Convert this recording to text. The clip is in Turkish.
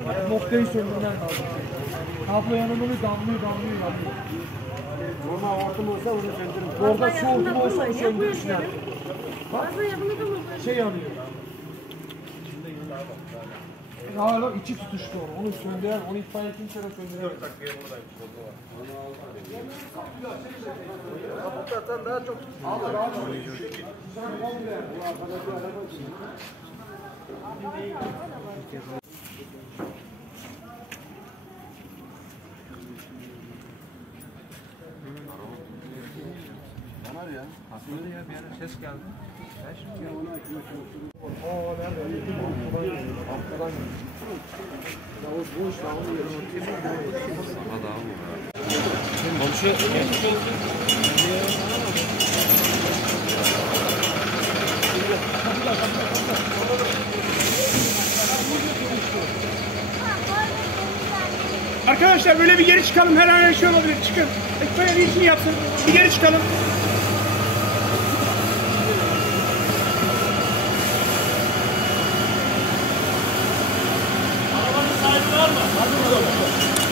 Noktayı söndürmen lazım. Kablo yanında bir damlıyor. Normal hortum olsa onu söndürür. Orada su hortumu olsa onu söndürürsün. Fazla yakında da mı? Şey yanıyor. Hala içi tutuştu onu söndüren, onu itfaiye kimse de söndüremez. Kapatsan daha çok. Yanar ya. Aslında ya bir ara ses geldi. Ben şimdi Nerede? Arkadan geliyor. Ya o boş lan onu yiyor. hadi abi. Komşu geçmiş olsun. Arkadaşlar böyle bir geri çıkalım. Her an şey olabilir. Çıkın. Ekmeğe bir işini yapsın. Bir geri çıkalım. Arabanın sahibi var mı? Hadi bakalım.